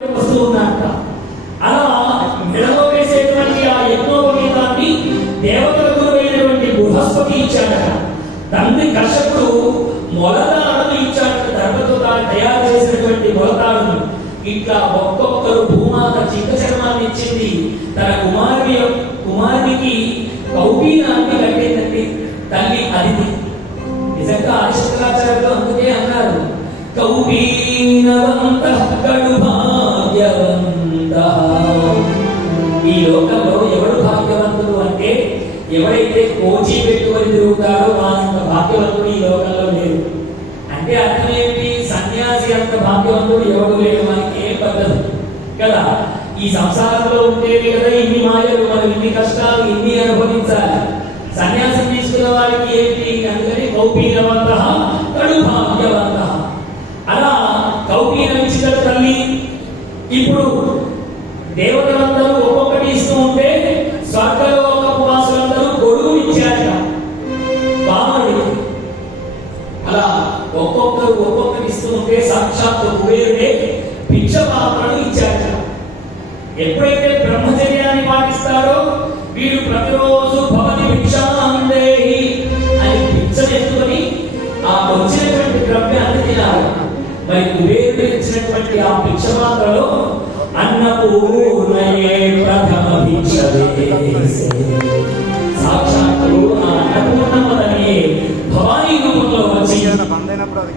వస్తూ ఉన్నారట అలా మెడలో వేసేటువంటి ఆ యజ్ఞోపవీతాన్ని దేవతలకు అయినటువంటి బృహస్పతి ఇచ్చాడట తండ్రి కర్షకుడు మొలతాడును ఇచ్చాడట ధర్మతో తాను తయారు చేసినటువంటి మొలతాడును ఇట్లా ఒక్కొక్కరు భూమాత చిత్త చర్మాన్ని ఇచ్చింది తన కుమారుని కుమారునికి కౌపీనాన్ని కట్టిందండి తల్లి అదితి నిజంగా ఆదిశంకరాచార్యులు అందుకే అన్నారు కౌపీనవంత కడుభ ఈ లోకంలో ఎవడు భాగ్యవంతుడు అంటే ఎవరైతే కోచి పెట్టుకొని తిరుగుతారో వానంత భాగ్యవంతుడు ఈ లోకంలో లేరు అంటే అర్థం ఏమిటి? సన్యాసి అంత భాగ్యవంతుడు ఎవడు లేడు? మనకి ఏం పద్ధతి? కదా? ఈ సంసారంలో ఉంటేనే కదా ఇన్ని మాయలు మనం ఇన్ని కష్టాలు ఇన్ని అనుభవించాలి. సన్యాసం తీసుకున్న వారికి ఏంటి అందుకని కౌపీనవంత కడు భాగ్యవంత. అలా కౌపీన ఇచ్చిన తల్లి ఇప్పుడు దేవతలంతా ఒక్కొక్కరు ఒక్కొక్కరు ఇస్తుంటే ఇస్తూ సాక్షాత్ కుబేరుడే పిచ్చ పాత్రను ఇచ్చారట. ఎప్పుడైతే బ్రహ్మచర్యాన్ని పాటిస్తారో వీరు ప్రతిరోజు భవతి భిక్షాందేహి అని భిక్షను ఎత్తుకొని ఆ వచ్చినటువంటి ద్రవ్యాన్ని తినాలి. మరి కుబేరుడు ఇచ్చినటువంటి ఆ పిచ్చ పాత్రలో అన్నపూర్ణయే ఏదైనా బంద్ అయినప్పుడు అది